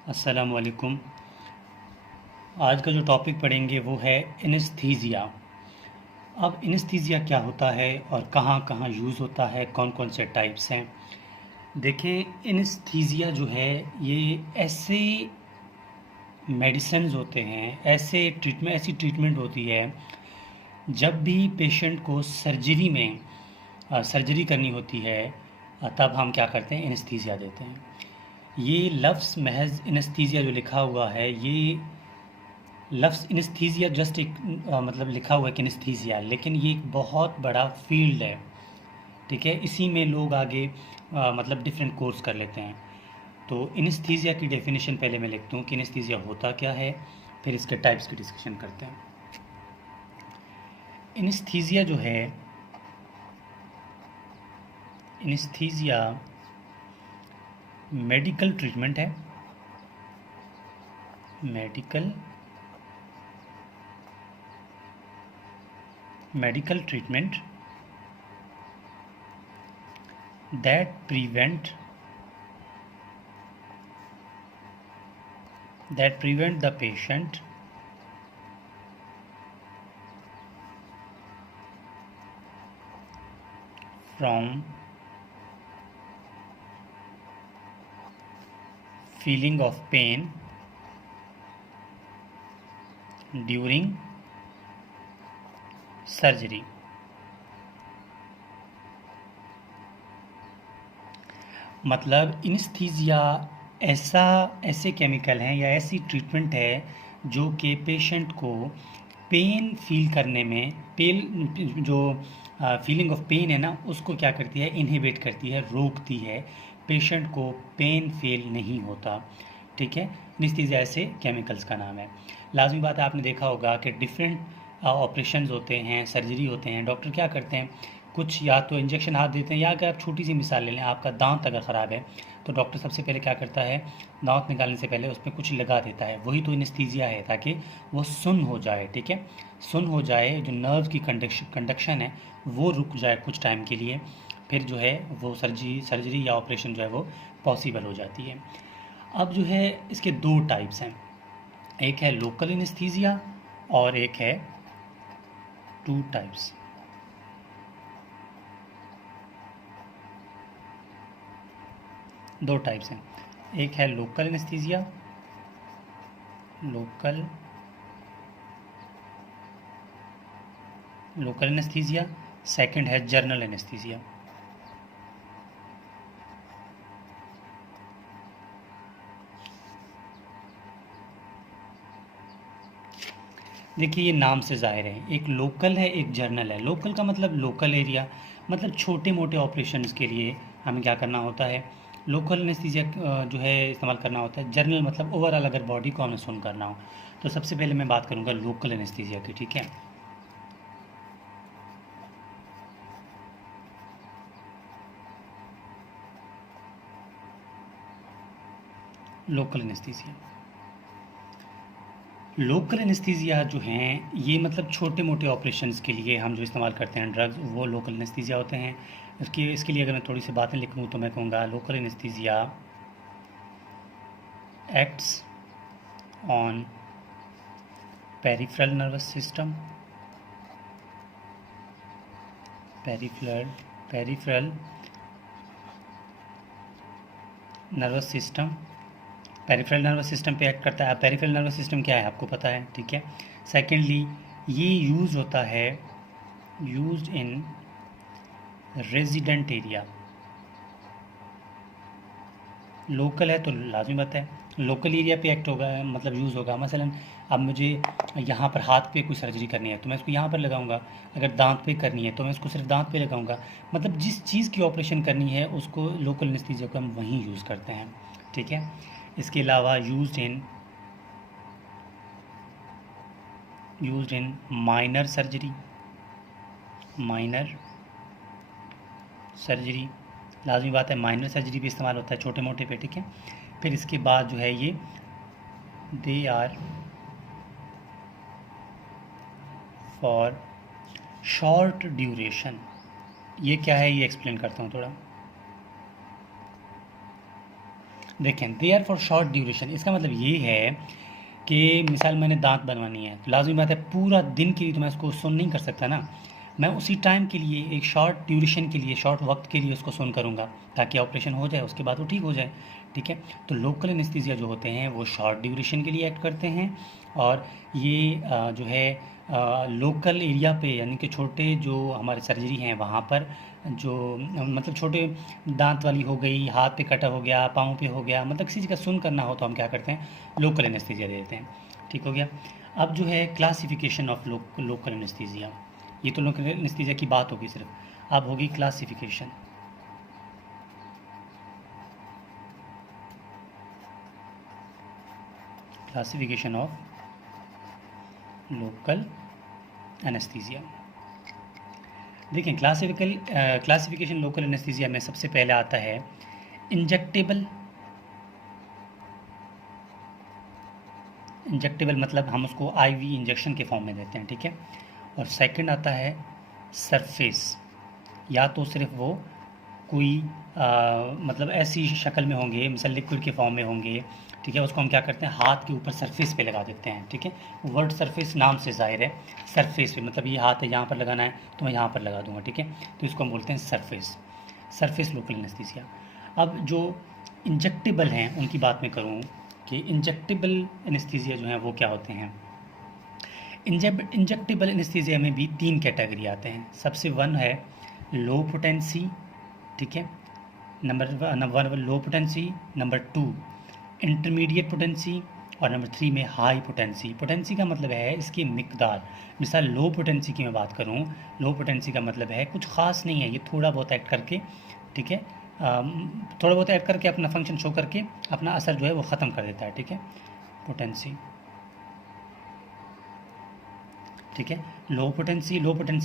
अस्सलाम वालेकुम। आज का जो टॉपिक पढ़ेंगे वो है एनेस्थीसिया। अब एनेस्थीसिया क्या होता है और कहाँ कहाँ यूज़ होता है, कौन कौन से टाइप्स हैं। देखें, एनेस्थीसिया जो है ये ऐसे मेडिसिन्स होते हैं, ऐसी ट्रीटमेंट होती है जब भी पेशेंट को सर्जरी करनी होती है, तब हम क्या करते हैं, एनेस्थीसिया देते हैं। ये लफ्ज़ महज एनेस्थीसिया जो लिखा हुआ है, ये लफ्ज़ एनेस्थीसिया जस्ट एक मतलब लिखा हुआ है कि एनेस्थीसिया, लेकिन ये एक बहुत बड़ा फील्ड है। ठीक है, इसी में लोग आगे मतलब डिफरेंट कोर्स कर लेते हैं। तो एनेस्थीसिया की डेफिनेशन पहले मैं लिखता हूँ कि एनेस्थीसिया होता क्या है, फिर इसके टाइप्स की डिस्कशन करते हैं। एनेस्थीसिया जो है, एनेस्थीसिया मेडिकल ट्रीटमेंट है। Medical treatment that prevent the patient from feeling of pain during surgery। मतलब इनेस्थीसिया ऐसे केमिकल हैं या ऐसी ट्रीटमेंट है जो कि पेशेंट को पेन फील करने में, पेन जो फीलिंग ऑफ पेन है ना, उसको क्या करती है, इनहिबिट करती है, रोकती है। पेशेंट को पेन फील नहीं होता। ठीक है, इनेस्थीसिया ऐसे केमिकल्स का नाम है। लाजमी बात है, आपने देखा होगा कि डिफरेंट ऑपरेशंस होते हैं, सर्जरी होते हैं, डॉक्टर क्या करते हैं, कुछ या तो इंजेक्शन हाथ देते हैं, या अगर आप छोटी सी मिसाल ले लें, आपका दांत अगर ख़राब है तो डॉक्टर सबसे पहले क्या करता है, दांत निकालने से पहले उसमें कुछ लगा देता है। वही तो एनेस्थीसिया है, ताकि वो सुन्न हो जाए। ठीक है, सुन्न हो जाए, जो नर्व की कंडक्शन है वो रुक जाए कुछ टाइम के लिए, फिर जो है वो सर्जरी या ऑपरेशन जो है वो पॉसिबल हो जाती है। अब जो है इसके दो टाइप्स हैं, एक है लोकल एनेस्थीसिया और एक है टू टाइप्स। दो टाइप्स हैं, एक है local anaesthesia, local anaesthesia, second है जनरल एनेस्थीसिया। देखिए, ये नाम से ज़ाहिर है, एक लोकल है एक जर्नल है। लोकल का मतलब लोकल एरिया, मतलब छोटे मोटे ऑपरेशंस के लिए हमें क्या करना होता है, लोकल एनेस्थीसिया जो है इस्तेमाल करना होता है। जर्नल मतलब ओवरऑल अगर बॉडी को हमें सुन करना हो। तो सबसे पहले मैं बात करूँगा लोकल एनेस्थीसिया की। ठीक है, लोकल एनेस्थीसिया, लोकल एनेस्थीसिया जो हैं ये मतलब छोटे मोटे ऑपरेशंस के लिए हम जो इस्तेमाल करते हैं ड्रग्स, वो लोकल एनेस्थीसिया होते हैं। इसके लिए अगर मैं थोड़ी सी बातें लिखूँ तो मैं कहूँगा local anaesthesia acts on peripheral nervous system, peripheral nervous system, peripheral nervous system पे एक्ट करता है। पेरिफेरल नर्वस सिस्टम क्या है आपको पता है। ठीक है, सेकेंडली ये यूज़ होता है, used in resident area. Local है तो लाजमी बात है लोकल एरिया पे एक्ट होगा, मतलब यूज़ होगा। मसलन अब मुझे यहाँ पर हाथ पे कोई सर्जरी करनी है तो मैं इसको यहाँ पर लगाऊंगा, अगर दांत पे करनी है तो मैं इसको सिर्फ दांत पे लगाऊंगा। मतलब जिस चीज़ की ऑपरेशन करनी है उसको लोकल एनेस्थीसिया को हम वहीं यूज़ करते हैं। ठीक है, इसके अलावा यूज्ड इन माइनर सर्जरी, लाजमी बात है माइनर सर्जरी भी इस्तेमाल होता है छोटे मोटे पे। ठीक है, फिर इसके बाद जो है ये they are for short duration. ये क्या है, ये एक्सप्लेन करता हूँ थोड़ा। देखें, they are for short duration, इसका मतलब ये है कि मिसाल मैंने दांत बनवानी है, तो लाजमी बात है पूरा दिन के लिए तो मैं उसको सुन नहीं कर सकता ना, मैं उसी टाइम के लिए एक शॉर्ट ड्यूरेशन के लिए, शॉर्ट वक्त के लिए उसको सुन करूँगा ताकि ऑपरेशन हो जाए, उसके बाद वो ठीक हो जाए। ठीक है, तो लोकल एनेस्थीसिया जो होते हैं वो शॉर्ट ड्यूरेशन के लिए एक्ट करते हैं, और ये जो है लोकल एरिया पे, यानी कि छोटे जो हमारे सर्जरी हैं वहाँ पर, जो मतलब छोटे दांत वाली हो गई, हाथ पे कटा हो गया, पाँव पे हो गया, मतलब किसी चीज़ का सुन करना हो तो हम क्या करते हैं, लोकल एनेस्थीसिया दे देते हैं। ठीक हो गया। अब जो है क्लासिफिकेशन ऑफ लोकल एनेस्थीसिया, ये तो लोकल एनेस्थीसिया की बात होगी सिर्फ, अब होगी classification. Classification of local anaesthesia. देखिए, क्लासिफिकेशन लोकल एनेस्थीसिया में सबसे पहले आता है इंजेक्टेबल। इंजेक्टेबल मतलब हम उसको आईवी इंजेक्शन के फॉर्म में देते हैं। ठीक है, और सेकंड आता है सरफेस, या तो सिर्फ वो कोई मतलब ऐसी शक्ल में होंगे, मिसाल लिक्विड के फॉर्म में होंगे। ठीक है, उसको हम क्या करते हैं, हाथ के ऊपर सरफेस पे लगा देते हैं। ठीक है, वर्ड सरफेस नाम से ज़ाहिर है, सरफेस पे मतलब ये हाथ है, यहाँ पर लगाना है तो मैं यहाँ पर लगा दूंगा। ठीक है, तो इसको हम बोलते हैं सरफेस, सरफेस लोकल एनेस्थीसिया। अब जो इंजेक्टेबल हैं उनकी बात मैं करूँ कि इंजेक्टेबल एनेस्थीसिया जो हैं वो क्या होते हैं। इंजेक्टेबल एनेस्थीसिया में भी 3 कैटेगरी आते हैं। सबसे वन है लो पोटेंसी। ठीक है, नंबर 1 लो पोटेंसी, नंबर 2 इंटरमीडिएट पोटेंसी, और नंबर 3 में हाई पोटेंसी। पोटेंसी का मतलब है इसकी मिकदार। मिसाल लो पोटेंसी की मैं बात करूं, लो पोटेंसी का मतलब है कुछ ख़ास नहीं है, ये थोड़ा बहुत ऐड करके, ठीक है, थोड़ा बहुत ऐड करके अपना फंक्शन शो करके अपना असर जो है वो ख़त्म कर देता है। ठीक है, पोटेंसी। ठीक है, लो पोटेंसी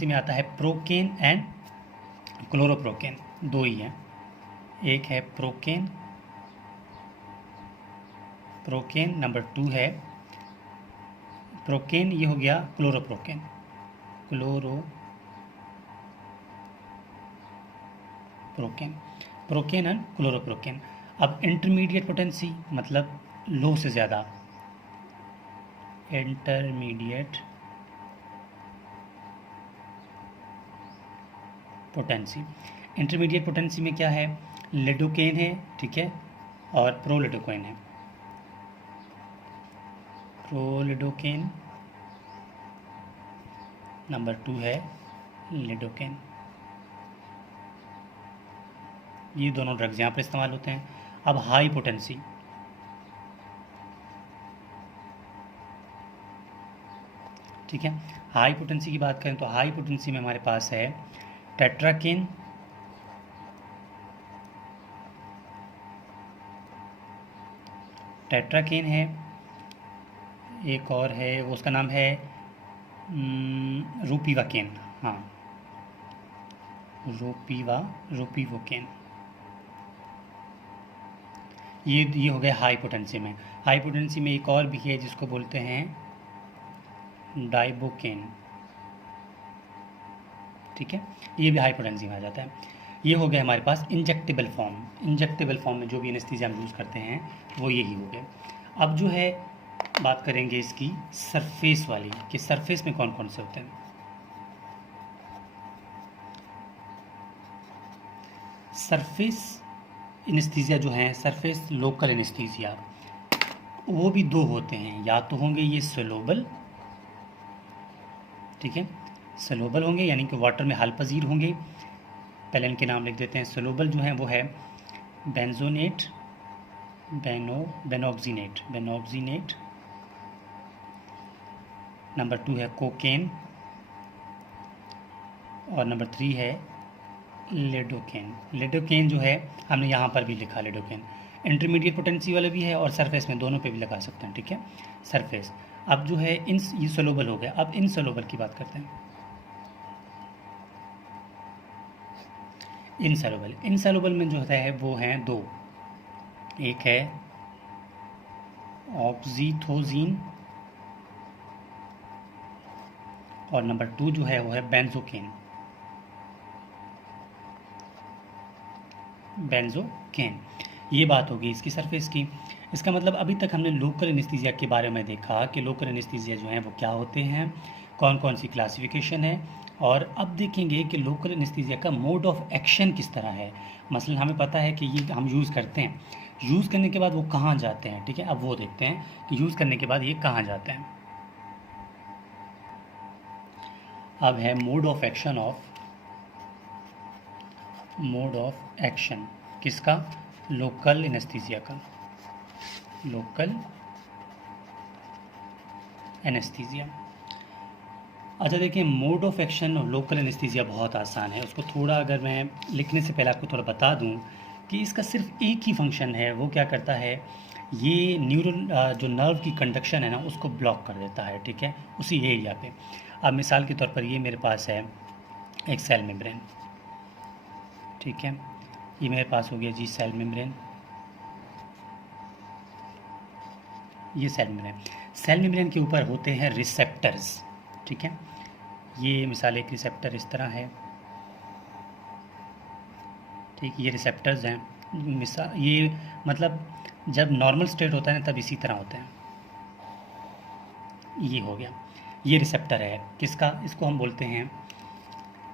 में आता है प्रोकेन एंड क्लोरोप्रोकेन, दो ही हैं, एक है प्रोकेन, नंबर 2 है प्रोकेन, ये हो गया क्लोरोप्रोकेन, प्रोकेन एंड क्लोरोप्रोकेन। अब इंटरमीडिएट पोटेंसी मतलब लो से ज़्यादा, इंटरमीडिएट पोटेंसी में क्या है, लिडोकेन है। ठीक है, और प्रोलिडोकेन है, प्रोलिडोकेन, नंबर 2 है लिडोकेन। ये दोनों ड्रग्स यहाँ पर इस्तेमाल होते हैं। अब हाई पोटेंसी, ठीक है, हाई पोटेंसी की बात करें तो हाई पोटेंसी में हमारे पास है टेट्राकेन, है, एक और है उसका नाम है रूपीवाकेन। हाँ, रूपीवोकेन। ये हो गया हाई पोटेंसी में। हाई पोटेंसी में एक और भी है जिसको बोलते हैं डाइबोकेन। ठीक है, ये भी हाई पोटेंसी में आ जाता है। ये हो गया हमारे पास इंजेक्टेबल फॉर्म में जो भी एनेस्थीसिया हम यूज़ करते हैं वो यही हो गए। अब जो है बात करेंगे इसकी सरफेस वाली, कि सरफेस में कौन कौन से होते हैं। सरफेस एनेस्थीसिया जो है, सरफेस लोकल एनेस्थीसिया, वो भी दो होते हैं, या तो होंगे ये सोलोबल, ठीक है, सोलोबल होंगे यानी कि वाटर में हालपजीर होंगे। पहले इनके नाम लिख देते हैं। सोलोबल जो है वो है बेंजोनेट, बेनॉक्सीनेट, नंबर 2 है कोकेन, और नंबर 3 है लिडोकेन जो है हमने यहाँ पर भी लिखा लिडोकेन। इंटरमीडिएट पोटेंसी वाला भी है और सरफेस में, दोनों पे भी लगा सकते हैं। ठीक है, सरफेस। अब जो है ये सोलोबल हो गया। अब इनसोलोबल की बात करते हैं। इनसोलोबल में जो होता है वो हैं दो, एक है ऑक्सीथोजीन, और नंबर 2 जो है वो है बेंजोकेन। ये बात होगी इसकी सरफेस की। इसका मतलब अभी तक हमने लोकल एनेस्थीसिया के बारे में देखा कि लोकल एनेस्थीसिया जो हैं वो क्या होते हैं, कौन कौन सी क्लासिफिकेशन है, और अब देखेंगे कि लोकल एनेस्थीसिया का मोड ऑफ एक्शन किस तरह है। मसलन हमें पता है कि ये हम यूज़ करते हैं, यूज़ करने के बाद वो कहाँ जाते हैं, ठीक है। अब वो देखते हैं कि यूज़ करने के बाद ये कहाँ जाते हैं। अब है मोड ऑफ एक्शन किसका, लोकल एनेस्थीसिया का, लोकल एनेस्थीसिया। अच्छा देखिए, मोड ऑफ एक्शन और लोकल एनेस्थीसिया बहुत आसान है। उसको थोड़ा अगर मैं लिखने से पहले आपको थोड़ा बता दूं कि इसका सिर्फ एक ही फंक्शन है। वो क्या करता है, ये न्यूरल जो नर्व की कंडक्शन है ना उसको ब्लॉक कर देता है, ठीक है, उसी एरिया पे। अब मिसाल के तौर पर ये मेरे पास है एक सेल मेम्ब्रेन, ठीक है, ये मेरे पास हो गया जी सेल मेम्ब्रेन, ये सेल मेम्ब्रेन। सेल मेम्ब्रेन के ऊपर होते हैं रिसेप्टर्स, ठीक है। ये मिसाल एक रिसेप्टर इस तरह है, ठीक, ये रिसेप्टर्स हैं। मिसाल ये मतलब जब नॉर्मल स्टेट होता है ना तब इसी तरह होता है। ये हो गया, ये रिसेप्टर है किसका, इसको हम बोलते हैं,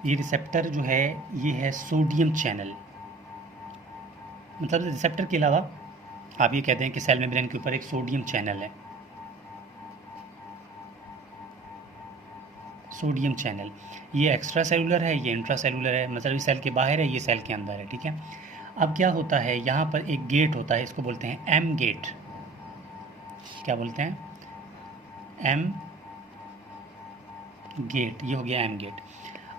ये रिसेप्टर जो है ये है सोडियम चैनल। मतलब रिसेप्टर के अलावा आप ये कहते हैं कि सेल मेम्ब्रेन के ऊपर एक सोडियम चैनल है, सोडियम चैनल। ये एक्स्ट्रा सेलुलर है, ये इंट्रा सेलुलर है, मतलब ये सेल के बाहर है, ये सेल के अंदर है, ठीक है। अब क्या होता है, यहाँ पर एक गेट होता है, इसको बोलते हैं एम गेट। क्या बोलते हैं, एम गेट, ये हो गया एम गेट।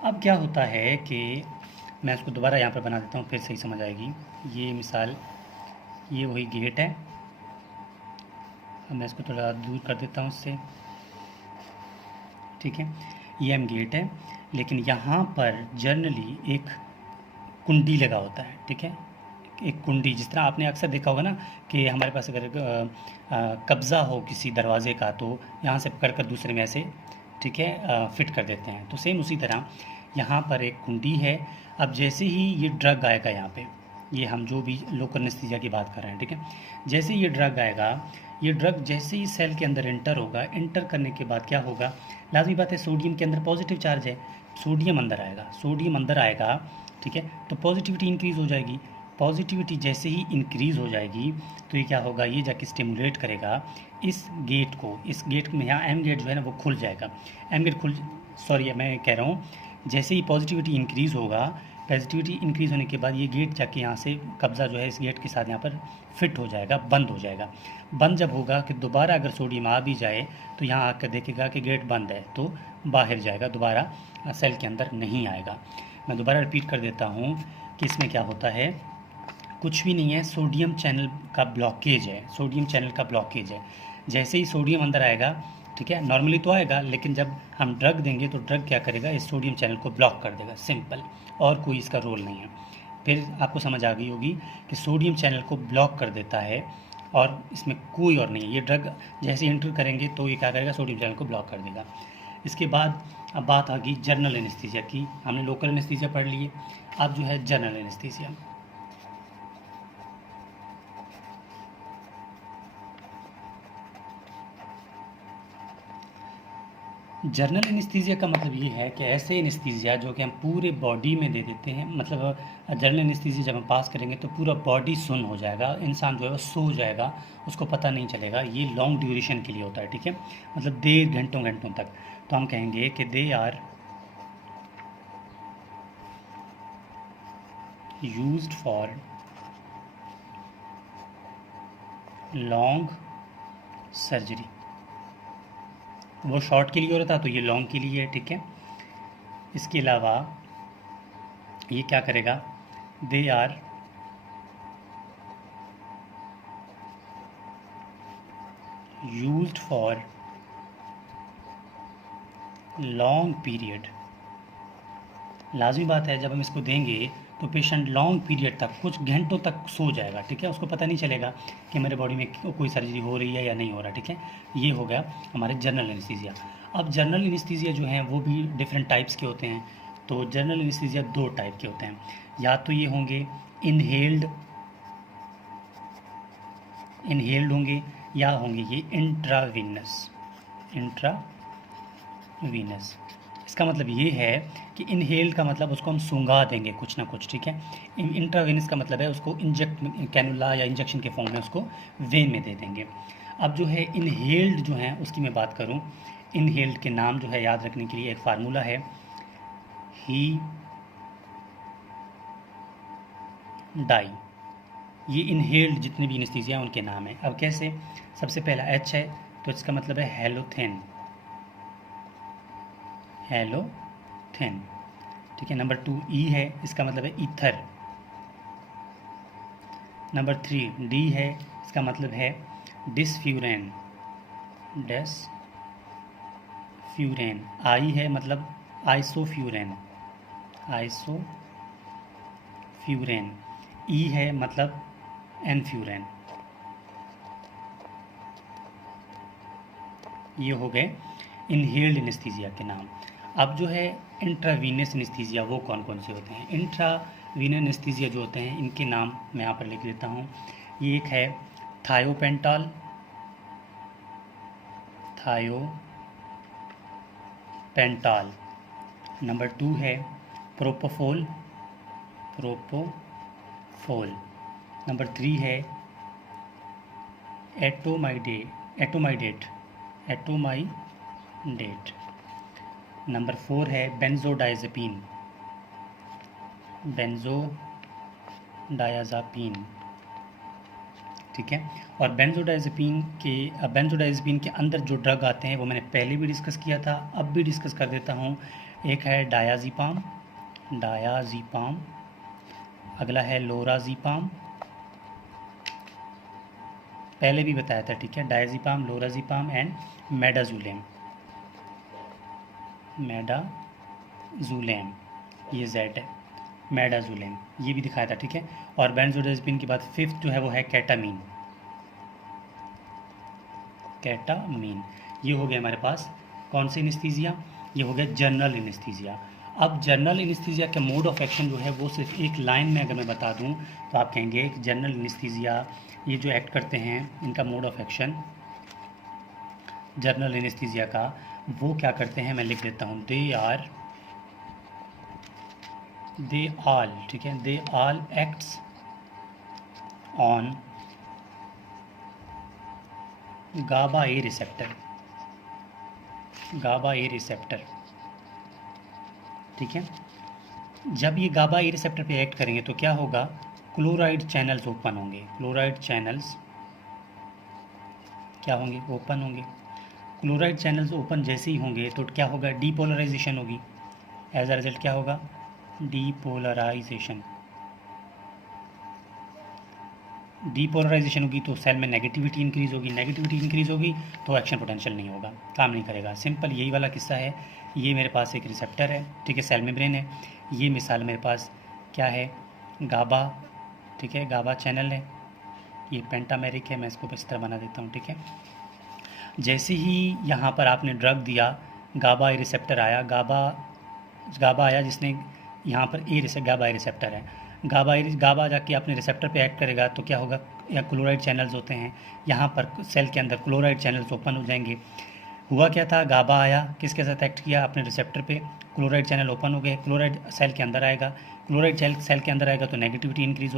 अब क्या होता है कि मैं इसको दोबारा यहाँ पर बना देता हूँ, फिर सही समझ आएगी। ये मिसाल, ये वही गेट है। अब मैं इसको थोड़ा दूर कर देता हूँ इससे, ठीक है। ये एम गेट है, लेकिन यहाँ पर जनरली एक कुंडी लगा होता है, ठीक है, एक कुंडी। जिस तरह आपने अक्सर देखा होगा ना कि हमारे पास अगर कब्ज़ा हो किसी दरवाजे का तो यहाँ से पकड़ कर दूसरे में ऐसे, ठीक है, फिट कर देते हैं। तो सेम उसी तरह यहाँ पर एक कुंडी है। अब जैसे ही ये ड्रग आएगा यहाँ पे, ये हम जो भी लोकल एनेस्थीसिया की बात कर रहे हैं, ठीक है, जैसे ये ड्रग आएगा, ये ड्रग जैसे ही सेल के अंदर एंटर होगा, एंटर करने के बाद क्या होगा, लाजमी बात है सोडियम के अंदर पॉजिटिव चार्ज है, सोडियम अंदर आएगा, सोडियम अंदर आएगा, ठीक है, तो पॉजिटिविटी इंक्रीज़ हो जाएगी। पॉजिटिविटी जैसे ही इंक्रीज़ हो जाएगी तो ये क्या होगा, ये जाके स्टिमुलेट करेगा इस गेट को, इस गेट में यहाँ एम गेट जो है ना वो खुल जाएगा। एम गेट खुल, सॉरी मैं कह रहा हूँ, जैसे ही पॉजिटिविटी इंक्रीज़ होगा, पॉजिटिविटी इंक्रीज़ होने के बाद ये गेट जाके यहाँ से कब्ज़ा जो है इस गेट के साथ यहाँ पर फिट हो जाएगा, बंद हो जाएगा। बंद जब होगा कि दोबारा अगर सोडियम आ भी जाए तो यहाँ आकर देखेगा कि गेट बंद है तो बाहर जाएगा, दोबारा सेल के अंदर नहीं आएगा। मैं दोबारा रिपीट कर देता हूँ कि इसमें क्या होता है, कुछ भी नहीं है, सोडियम चैनल का ब्लॉकेज है, सोडियम चैनल का ब्लॉकेज है। जैसे ही सोडियम अंदर आएगा, ठीक है, नॉर्मली तो आएगा, लेकिन जब हम ड्रग देंगे तो ड्रग क्या करेगा, इस सोडियम चैनल को ब्लॉक कर देगा, सिंपल, और कोई इसका रोल नहीं है। फिर आपको समझ आ गई होगी कि सोडियम चैनल को ब्लॉक कर देता है और इसमें कोई और नहीं है। ये ड्रग जैसे एंटर करेंगे तो ये क्या करेगा, सोडियम चैनल को ब्लॉक कर देगा। इसके बाद अब बात आ गई जनरल एनेस्थीसिया की। हमने लोकल एनेस्थीसिया पढ़ लिए, अब जो है जनरल एनेस्थीसिया। जनरल एनेस्थीसिया का मतलब ये है कि ऐसे एनेस्थीसिया जो कि हम पूरे बॉडी में दे देते हैं, मतलब जनरल एनेस्थीसिया जब हम पास करेंगे तो पूरा बॉडी सुन्न हो जाएगा, इंसान जो है वो सो जाएगा, उसको पता नहीं चलेगा। ये लॉन्ग ड्यूरेशन के लिए होता है, ठीक है, मतलब देर घंटों घंटों तक। तो हम कहेंगे कि they are used for long surgery. वो शॉर्ट के लिए हो रहा था तो ये लॉन्ग के लिए है, ठीक है। इसके अलावा ये क्या करेगा, they are used for long period. लाजमी बात है जब हम इसको देंगे तो पेशेंट लॉन्ग पीरियड तक, कुछ घंटों तक सो जाएगा, ठीक है, उसको पता नहीं चलेगा कि मेरे बॉडी में कोई सर्जरी हो रही है या नहीं हो रहा, ठीक है। ये हो गया हमारे जनरल एनेस्थीसिया। अब जनरल एनेस्थीसिया जो हैं वो भी डिफरेंट टाइप्स के होते हैं। तो जनरल एनेस्थीसिया दो टाइप के होते हैं, या तो ये होंगे इनहेल्ड इनहेल्ड होंगे या होंगे ये इंट्रावीनस। इंट्रावीनस इसका मतलब ये है कि इनहेल्ड का मतलब उसको हम सूंघा देंगे कुछ ना कुछ, ठीक है। इंट्रावेनस का मतलब है उसको इंजेक्ट, कैनुला या इंजेक्शन के फॉर्म में उसको वेन में दे देंगे। अब जो है इनहेल्ड जो है उसकी मैं बात करूं, इनहेल्ड के नाम जो है याद रखने के लिए एक फार्मूला है, ही डाई। ये इनहेल्ड जितने भी एनेस्थीसिया उनके नाम है। अब कैसे, सबसे पहला एच है तो इसका मतलब है हेलोथेन, हेलोथेन, ठीक है। नंबर 2 ई है, इसका मतलब है ईथर। नंबर 3 डी है, इसका मतलब है डिसफ्यूरेन, डिसफ्यूरेन। आई है मतलब आइसोफ्यूरेन, आइसोफ्यूरेन। ई है मतलब एनफ्यूरेन। ये हो गए इनहेल्ड एनेस्थीसिया के नाम। अब जो है इंट्रावीनस एनेस्थीसिया वो कौन कौन से होते हैं। इंट्रावीनस एनेस्थीसिया जो होते हैं इनके नाम मैं यहाँ पर लिख देता हूँ। ये एक है थायोपेंटाल, थायोपेंटाल। नंबर 2 है प्रोपोफोल, प्रोपोफोल। नंबर 3 है एटोमाइडेट, एटोमाइडेट। नंबर 4 है बेंजोडाइज़ेपिन, बेंजोडायाज़ापिन, ठीक है। और बेंजोडाइज़ेपिन के अंदर जो ड्रग आते हैं वो मैंने पहले भी डिस्कस किया था, अब भी डिस्कस कर देता हूँ। एक है डायाज़ीपाम, अगला है लोराज़ीपाम, पहले भी बताया था, ठीक है। डायज़ीपाम, लोराज़ीपाम एंड मेडाजोलेम, ये जेड है, मेडाजोलेम ये भी दिखाया था, ठीक है। और बेंजोडाइज़ेपिन के बाद 5th जो है वो है केटामीन, ये हो गया हमारे पास कौन से एनेस्थीसिया, ये हो गया जनरल एनेस्थीसिया। अब जनरल एनेस्थीसिया के मोड ऑफ एक्शन जो है वो सिर्फ एक लाइन में अगर मैं बता दूं तो आप कहेंगे जनरल एनेस्थीसिया ये जो एक्ट करते हैं इनका mode of action general anaesthesia का वो क्या करते हैं, मैं लिख देता हूँ। दे ऑल, ठीक है, they all acts on GABA A receptor, ठीक है। जब ये गाबा ए रिसेप्टर पे एक्ट करेंगे तो क्या होगा, क्लोराइड चैनल्स ओपन होंगे, क्लोराइड चैनल्स क्या होंगे, ओपन होंगे। क्लोराइड चैनल्स ओपन जैसे ही होंगे तो क्या होगा, डीपोलराइजेशन होगी। एज अ रिजल्ट क्या होगा, डीपोलराइजेशन होगी तो सेल में नेगेटिविटी इंक्रीज होगी, तो एक्शन पोटेंशियल नहीं होगा, काम नहीं करेगा। सिंपल यही वाला किस्सा है। ये मेरे पास एक रिसेप्टर है, ठीक है, सेल मेम्ब्रेन है। ये मिसाल मेरे पास क्या है, गाबा, ठीक है, गाबा चैनल है। ये पेंटामेरिक है, मैं इसको इस तरह बना देता हूँ, ठीक है। जैसे ही यहाँ पर आपने ड्रग दिया, गाबा ए रिसेप्टर आया, गाबा आया जिसने यहाँ पर गाबा ए रिसेप्टर है, गाबा जाके अपने रिसेप्टर पे एक्ट करेगा तो क्या होगा, या क्लोराइड चैनल्स होते हैं यहाँ पर सेल के अंदर, क्लोराइड चैनल्स ओपन हो जाएंगे। हुआ क्या था, गाबा आया, किसके साथ एक्ट किया, अपने रिसेप्टर पे, क्लोराइड चैनल ओपन हो गए, क्लोराइड सेल के अंदर आएगा, सेल के अंदर आएगा तो नेगेटिविटी इंक्रीज़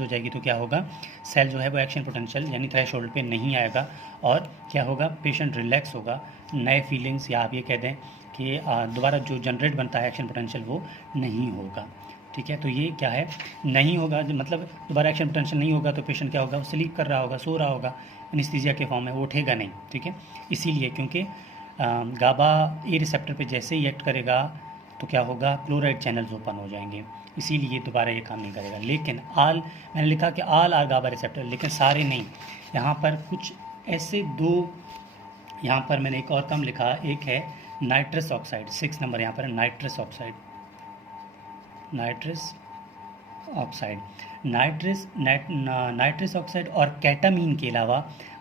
हो जाएगी, तो क्या होगा, सेल जो है वो एक्शन पोटेंशियल यानी थ्रेशोल्ड पे नहीं आएगा, और क्या होगा, पेशेंट रिलैक्स होगा, नए फीलिंग्स या आप ये कह दें कि दोबारा जो जनरेट बनता है एक्शन पोटेंशियल वो नहीं होगा, ठीक है। तो ये क्या है, नहीं होगा, मतलब दोबारा एक्शन पोटेंशियल नहीं होगा तो पेशेंट क्या होगा, स्लीप कर रहा होगा, सो रहा होगा, एनेस्थीसिया के फॉर्म में वो उठेगा नहीं, ठीक है। इसीलिए क्योंकि गाबा ए रिसेप्टर पे जैसे ही एक्ट करेगा तो क्या होगा, क्लोराइड चैनल्स ओपन हो जाएंगे, इसीलिए दोबारा ये काम नहीं करेगा। लेकिन मैंने लिखा कि आल आर गाबा रिसेप्टर, लेकिन सारे नहीं। यहाँ पर कुछ ऐसे दो, यहाँ पर मैंने एक और कम लिखा, एक है नाइट्रस ऑक्साइड, 6 नंबर यहाँ पर है नाइट्रस ऑक्साइड और कैटामीन के अलावा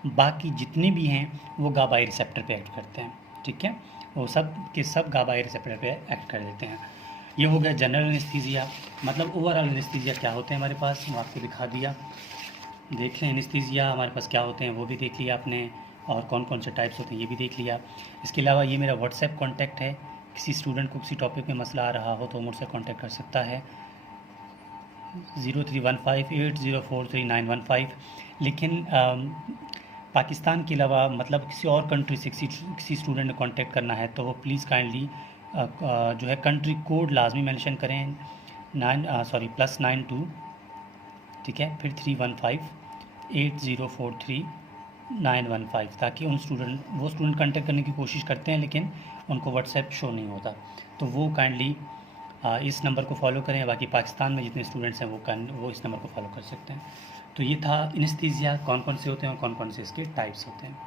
बाकी जितने भी हैं वो गाबा ए रिसेप्टर पे एक्ट करते हैं, ठीक है, वो सब के सब गाबा ए रिसेप्टर पे एक्ट कर देते हैं। ये हो गया जनरल एनेस्थीसिया। मतलब ओवरऑल एनेस्थीसिया क्या होते हैं हमारे पास, वो आपको दिखा दिया। देख लें एनेस्थीसिया हमारे पास क्या होते हैं वो भी देख लिया आपने, और कौन कौन से टाइप्स होते हैं ये भी देख लिया। इसके अलावा ये मेरा व्हाट्सएप कॉन्टैक्ट है, किसी स्टूडेंट को किसी टॉपिक में मसला आ रहा हो तो मुझसे कॉन्टैक्ट कर सकता है 031580439115। लेकिन पाकिस्तान के अलावा मतलब किसी और कंट्री से किसी स्टूडेंट ने कांटेक्ट करना है तो वो प्लीज़ काइंडली जो है कंट्री कोड लाजमी मेंशन करें, +92, ठीक है, फिर 31580439115, ताकि वो स्टूडेंट कांटेक्ट करने की कोशिश करते हैं लेकिन उनको व्हाट्सएप शो नहीं होता, तो वो काइंडली इस नंबर को फॉलो करें। बाकी पाकिस्तान में जितने स्टूडेंट्स हैं वो इस नंबर को फॉलो कर सकते हैं। तो ये था एनेस्थीसिया, कौन कौन से होते हैं और कौन कौन से इसके टाइप्स होते हैं।